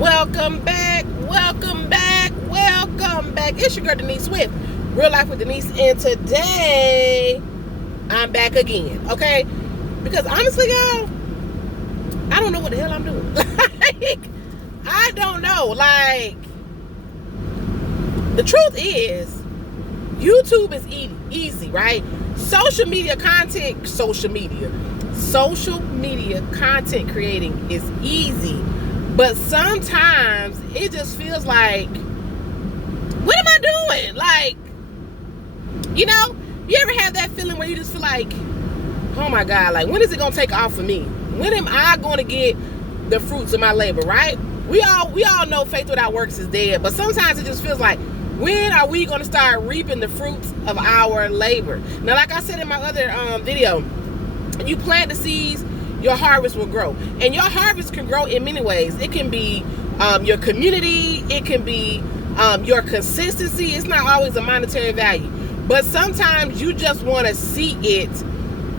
Welcome back, welcome back, welcome back. It's your girl Denise Swift, Real Life with Denise, and today I'm back again, okay? Because honestly, y'all, I don't know what the hell I'm doing. I don't know. Like, the truth is, YouTube is easy, right? Social media content creating is easy. But sometimes it just feels like, what am I doing? Like, you know, you ever have that feeling where you just feel like, oh my God, like, when is it going to take off for me? When am I going to get the fruits of my labor, right? We all know faith without works is dead, but sometimes it just feels like, when are we going to start reaping the fruits of our labor? Now, like I said in my other video, you plant the seeds, your harvest will grow. And your harvest can grow in many ways. It can be your community. It can be your consistency. It's not always a monetary value. But sometimes you just want to see it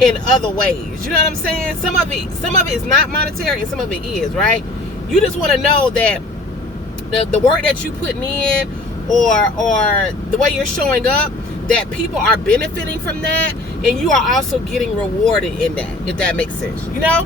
in other ways. You know what I'm saying? Some of it is not monetary and some of it is, right? You just want to know that the work that you putting in or the way you're showing up, that people are benefiting from that, and you are also getting rewarded in that, if that makes sense. You know,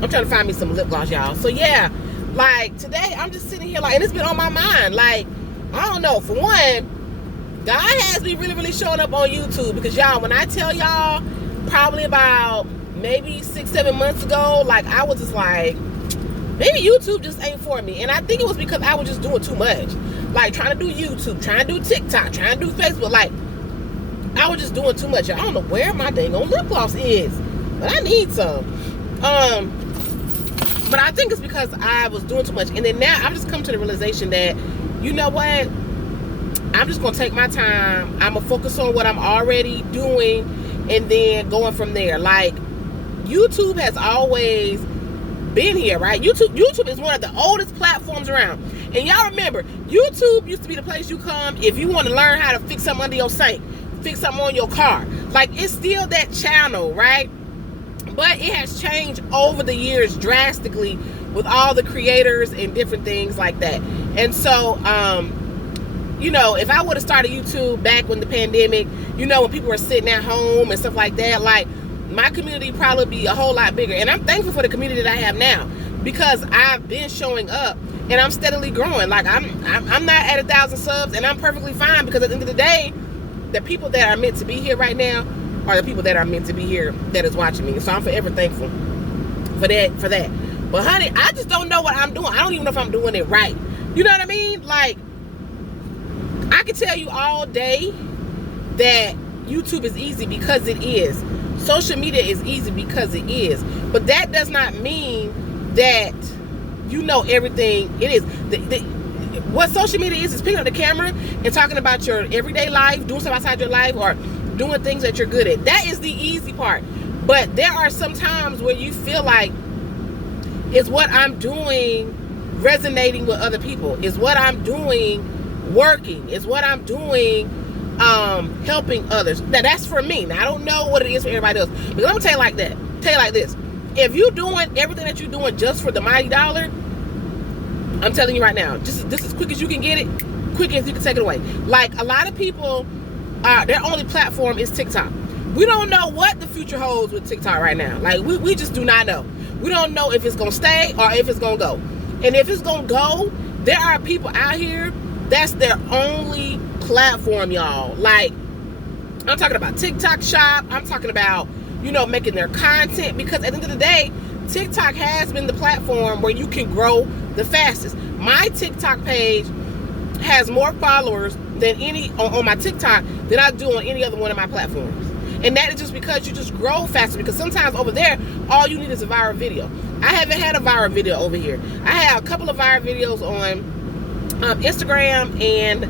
I'm trying to find me some lip gloss, y'all. So yeah, like today I'm just sitting here like, and it's been on my mind. Like, I don't know, for one, God has me really showing up on YouTube, because y'all, when I tell y'all, probably about maybe 6-7 months ago, like, I was just like, maybe YouTube just ain't for me. And I think it was because I was just doing too much. Like, trying to do YouTube, trying to do TikTok, trying to do Facebook. Like, I was just doing too much. I don't know where my dang on lip gloss is, but I need some. But I think it's because I was doing too much. And then now I've just come to the realization that, you know what? I'm just going to take my time. I'm going to focus on what I'm already doing and then going from there. Like, YouTube has always been here, right? YouTube is one of the oldest platforms around. And y'all remember, YouTube used to be the place you come if you want to learn how to fix something under your sink, fix something on your car. Like, it's still that channel, right? But it has changed over the years drastically with all the creators and different things like that. And so, you know, if I would have started YouTube back when the pandemic, you know, when people were sitting at home and stuff like that, like, my community probably be a whole lot bigger. And I'm thankful for the community that I have now, because I've been showing up and I'm steadily growing. Like, I'm not at 1,000 subs, and I'm perfectly fine, because at the end of the day, the people that are meant to be here right now are the people that are meant to be here that is watching me. So I'm forever thankful for that. But honey, I just don't know what I'm doing. I don't even know if I'm doing it right. You know what I mean? Like, I can tell you all day that YouTube is easy, because it is. Social media is easy because it is. But that does not mean that you know everything it is. What social media is picking up the camera and talking about your everyday life, doing stuff outside your life, or doing things that you're good at. That is the easy part. But there are some times where you feel like, is what I'm doing resonating with other people? Is what I'm doing working? Is what I'm doing helping others? Now, that's for me. Now, I don't know what it is for everybody else. But let me tell you like this. If you're doing everything that you're doing just for the mighty dollar, I'm telling you right now, just as quick as you can get it, quick as you can take it away. Like, a lot of people, their only platform is TikTok. We don't know what the future holds with TikTok right now. Like, we just do not know. We don't know if it's going to stay or if it's going to go. And if it's going to go, there are people out here, that's their only platform, y'all. Like, I'm talking about TikTok Shop. I'm talking about, you know, making their content, because at the end of the day, TikTok has been the platform where you can grow the fastest. My TikTok page has more followers than any on my TikTok than I do on any other one of my platforms. And that is just because you just grow faster, because sometimes over there, all you need is a viral video. I haven't had a viral video over here. I have a couple of viral videos on Instagram and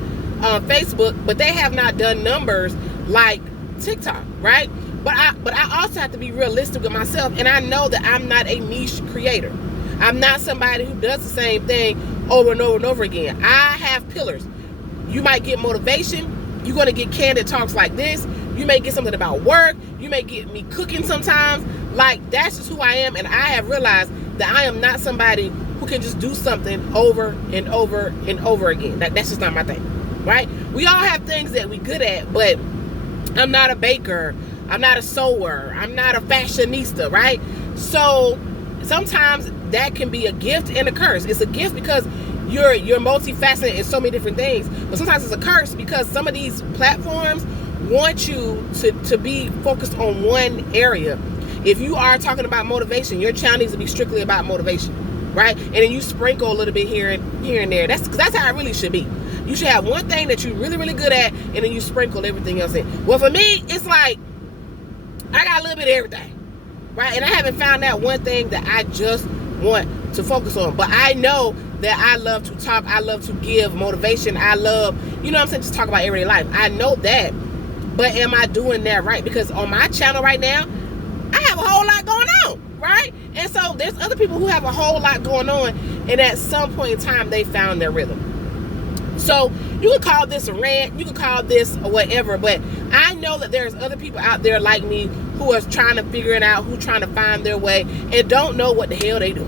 Facebook, but they have not done numbers like TikTok, right? But I also have to be realistic with myself, and I know that I'm not a niche creator. I'm not somebody who does the same thing over and over and over again. I have pillars. You might get motivation. You're going to get candid talks like this. You may get something about work. You may get me cooking sometimes. Like, that's just who I am, and I have realized that I am not somebody who can just do something over and over and over again. That's just not my thing, right? We all have things that we good at, but I'm not a baker. I'm not a sewer. I'm not a fashionista, right? So sometimes that can be a gift and a curse. It's a gift because you're multifaceted in so many different things, but sometimes it's a curse because some of these platforms want you to be focused on one area. If you are talking about motivation, your channel needs to be strictly about motivation, right? And then you sprinkle a little bit here and there. That's how it really should be. You should have one thing that you're really, really good at, and then you sprinkle everything else in. Well, for me, it's like I got a little bit of everything, right? And I haven't found that one thing that I just want to focus on. But I know that I love to talk. I love to give motivation. I love, you know what I'm saying, just talk about everyday life. I know that. But am I doing that right? Because on my channel right now, I have a whole lot going on, right? And so there's other people who have a whole lot going on, and at some point in time, they found their rhythm. So you can call this a rant, you can call this whatever, but I know that there's other people out there like me who are trying to figure it out, who are trying to find their way and don't know what the hell they do.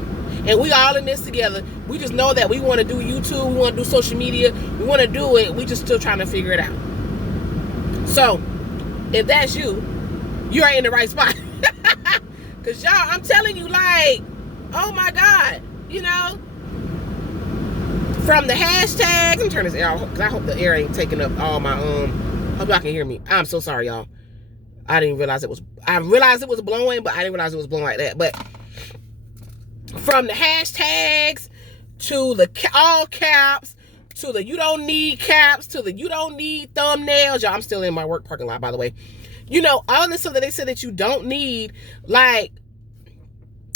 And we all in this together. We just know that we want to do YouTube, we want to do social media, we want to do it. We just still trying to figure it out. So if that's you, you're in the right spot. Because y'all, I'm telling you, like, oh my God, you know, from the hashtags, I'm turning this air off because I hope the air ain't taking up all my, hope y'all can hear me. I'm so sorry, y'all. I didn't realize I realized it was blowing, but I didn't realize it was blowing like that. But from the hashtags to the all caps, to the you don't need caps, to the you don't need thumbnails. Y'all, I'm still in my work parking lot, by the way. You know, all this stuff that they said that you don't need, like,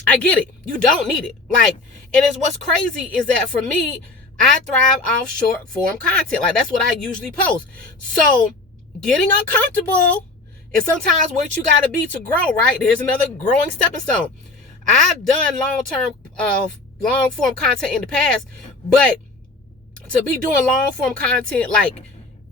I get it. You don't need it. Like, and it's what's crazy is that for me, I thrive off short form content. Like, that's what I usually post. So getting uncomfortable is sometimes what you got to be to grow, right? There's another growing stepping stone. I've done long form content in the past, but to be doing long form content like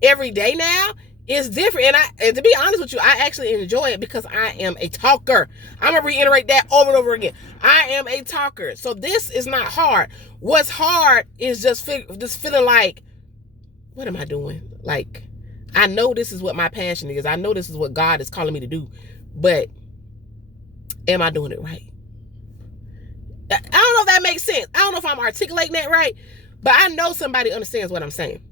every day now is different. And to be honest with you, I actually enjoy it because I am a talker. I'm gonna reiterate that over and over again. I am a talker. So this is not hard. What's hard is just feeling like, what am I doing? Like, I know this is what my passion is. I know this is what God is calling me to do, but am I doing it right? I don't know if that makes sense. I don't know if I'm articulating that right, but I know somebody understands what I'm saying.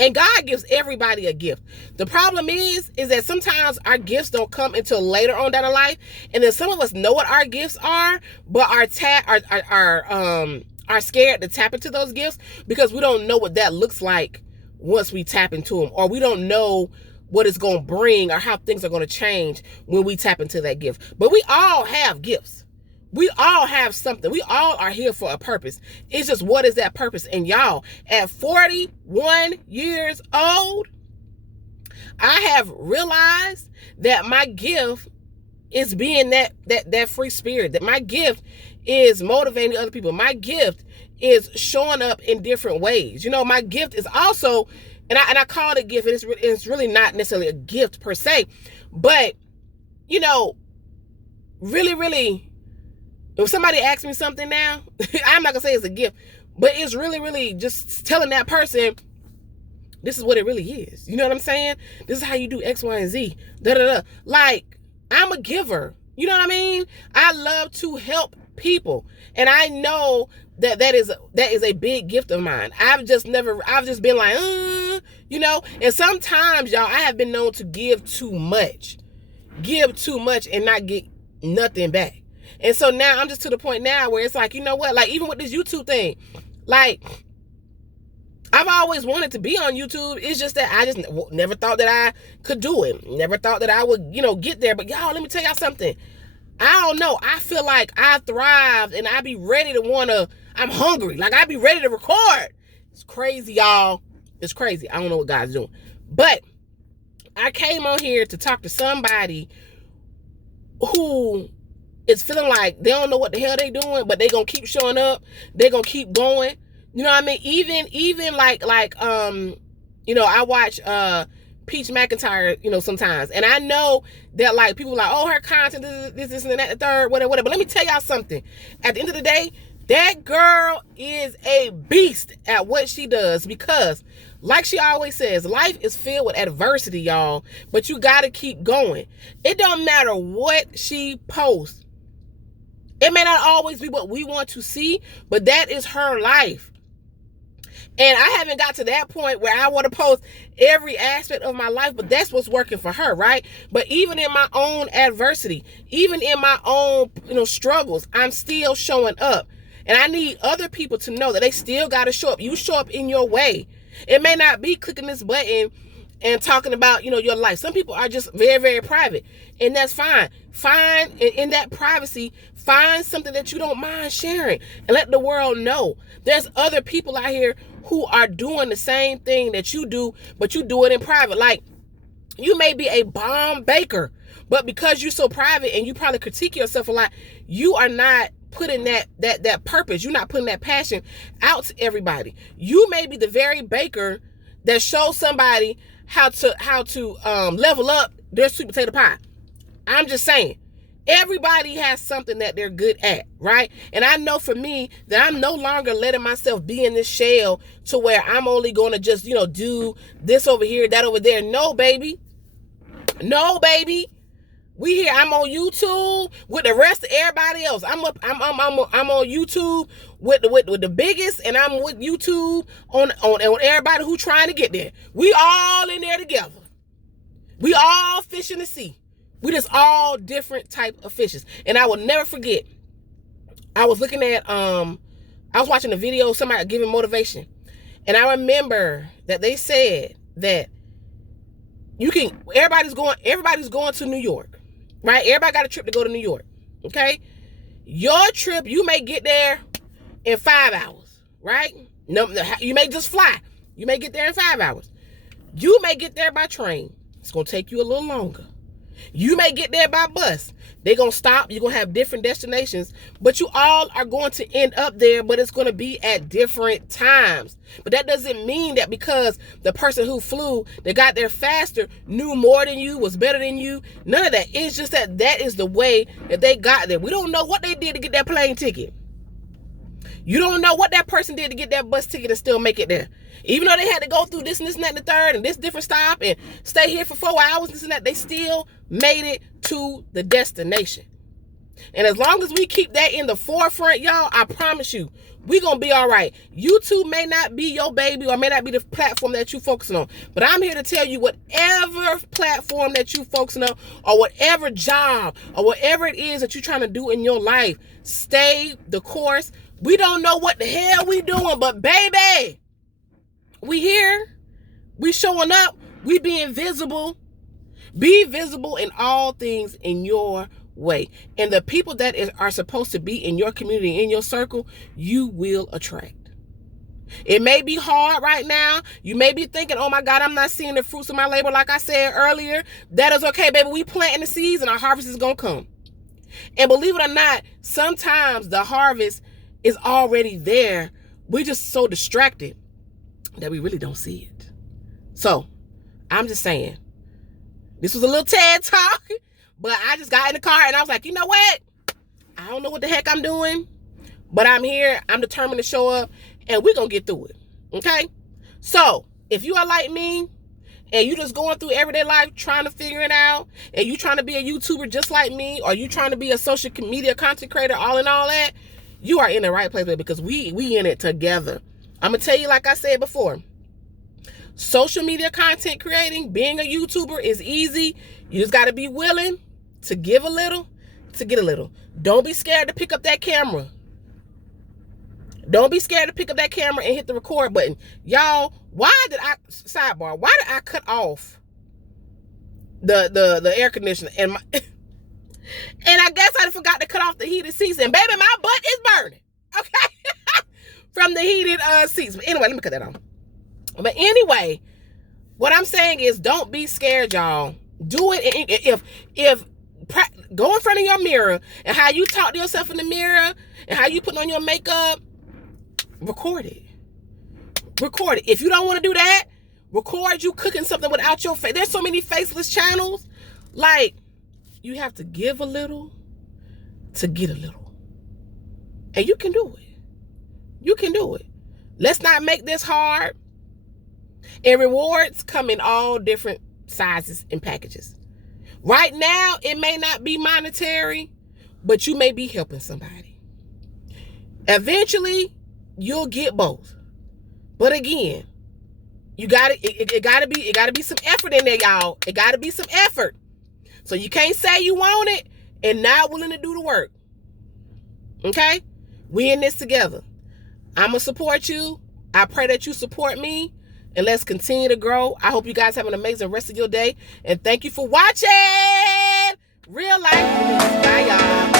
And God gives everybody a gift. The problem is that sometimes our gifts don't come until later on down the life. And then some of us know what our gifts are, but are scared to tap into those gifts because we don't know what that looks like once we tap into them, or we don't know what it's going to bring or how things are going to change when we tap into that gift. But we all have gifts. We all have something. We all are here for a purpose. It's just, what is that purpose? And y'all, at 41 years old, I have realized that my gift is being that free spirit. That my gift is motivating other people. My gift is showing up in different ways. You know, my gift is also, and I call it a gift. It's really not necessarily a gift per se, but you know, really, really. If somebody asks me something now, I'm not gonna say it's a gift, but it's really, really just telling that person, this is what it really is. You know what I'm saying? This is how you do X, Y, and Z. Da da da. Like, I'm a giver. You know what I mean? I love to help people, and I know that is a big gift of mine. I've just been like, you know. And sometimes, y'all, I have been known to give too much and not get nothing back. And so now I'm just to the point now where it's like, you know what? Like, even with this YouTube thing, like, I've always wanted to be on YouTube. It's just that I just never thought that I could do it. Never thought that I would, you know, get there. But y'all, let me tell y'all something. I don't know. I feel like I thrive and I be ready to I'm hungry. Like, I be ready to record. It's crazy, y'all. It's crazy. I don't know what God's doing. But I came on here to talk to somebody who is feeling like they don't know what the hell they doing, but they gonna keep showing up. They gonna keep going. You know what I mean? Even like you know, I watch Peach McIntyre, you know, sometimes, and I know that like people are like, oh, her content, this and that, the third, whatever. But let me tell y'all something. At the end of the day, That girl is a beast at what she does because, like she always says, life is filled with adversity, y'all, but you got to keep going. It don't matter what she posts. It may not always be what we want to see, but that is her life. And I haven't got to that point where I want to post every aspect of my life, but that's what's working for her, right? But even in my own adversity, even in my own, struggles, I'm still showing up. And I need other people to know that they still got to show up. You show up in your way. It may not be clicking this button and talking about, your life. Some people are just very, very private, and that's fine. Find in that privacy, find something that you don't mind sharing and let the world know. There's other people out here who are doing the same thing that you do, but you do it in private. Like, you may be a bomb baker, but because you're so private and you probably critique yourself a lot, you are not putting that purpose. You're not putting that passion out to everybody. You may be the very baker that shows somebody how to level up their sweet potato pie. I'm just saying, everybody has something that they're good at, right? And I know for me that I'm no longer letting myself be in this shell to where I'm only going to just, do this over here, that over there. No, baby. We here. I'm on YouTube with the rest of everybody else. I'm on YouTube with the biggest, and I'm with YouTube on everybody who trying to get there. We all in there together. We all fish in the sea. We just all different type of fishes. And I will never forget, I was looking at I was watching a video of somebody giving motivation. And I remember that they said that everybody's going to New York. Right? Everybody got a trip to go to New York. Okay? Your trip, you may get there in 5 hours. Right? No, you may just fly. You may get there in 5 hours. You may get there by train. It's going to take you a little longer. You may get there by bus. They're going to stop. You're going to have different destinations. But you all are going to end up there, but it's going to be at different times. But that doesn't mean that because the person who flew, that got there faster, knew more than you, was better than you. None of that. It's just that is the way that they got there. We don't know what they did to get that plane ticket. You don't know what that person did to get that bus ticket and still make it there. Even though they had to go through this and this and that and the third and this different stop and stay here for 4 hours, this and that, they still made it to the destination. And as long as we keep that in the forefront, y'all, I promise you, we're going to be all right. YouTube may not be your baby or may not be the platform that you're focusing on. But I'm here to tell you, whatever platform that you're focusing on or whatever job or whatever it is that you're trying to do in your life, stay the course. We don't know what the hell we doing, but baby, we here. We showing up. We being visible. Be visible in all things in your way. And the people that are supposed to be in your community, in your circle, you will attract. It may be hard right now. You may be thinking, oh my God, I'm not seeing the fruits of my labor like I said earlier. That is okay, baby. We planting the seeds and our harvest is going to come. And believe it or not, sometimes the harvest is already there. We're just so distracted that we really don't see it. So, I'm just saying, this was a little TED talk, but I just got in the car and I was like, you know what? I don't know what the heck I'm doing, but I'm here. I'm determined to show up and we're going to get through it. Okay? So, if you are like me and you just going through everyday life trying to figure it out and you trying to be a YouTuber just like me or you trying to be a social media content creator, all in all that, you are in the right place because we in it together. I'm going to tell you, like I said before, social media content creating, being a YouTuber is easy. You just got to be willing to give a little, to get a little. Don't be scared to pick up that camera. Don't be scared to pick up that camera and hit the record button. Y'all, why did I cut off the air conditioner and my and I guess I forgot to cut off the heated seats, and baby, my butt is burning. Okay? From the heated seats. But anyway, let me cut that off. But anyway, what I'm saying is don't be scared, y'all. Do it. If go in front of your mirror and how you talk to yourself in the mirror and how you put on your makeup, record it. Record it. If you don't want to do that, record you cooking something without your face. There's so many faceless channels. Like, you have to give a little to get a little. And you can do it. You can do it. Let's not make this hard. And rewards come in all different sizes and packages. Right now, it may not be monetary, but you may be helping somebody. Eventually, you'll get both. But again, you got it gotta be some effort in there, y'all. It gotta be some effort. So you can't say you want it and not willing to do the work. Okay? We in this together. I'ma support you. I pray that you support me. And let's continue to grow. I hope you guys have an amazing rest of your day. And thank you for watching. Real life. Bye, y'all.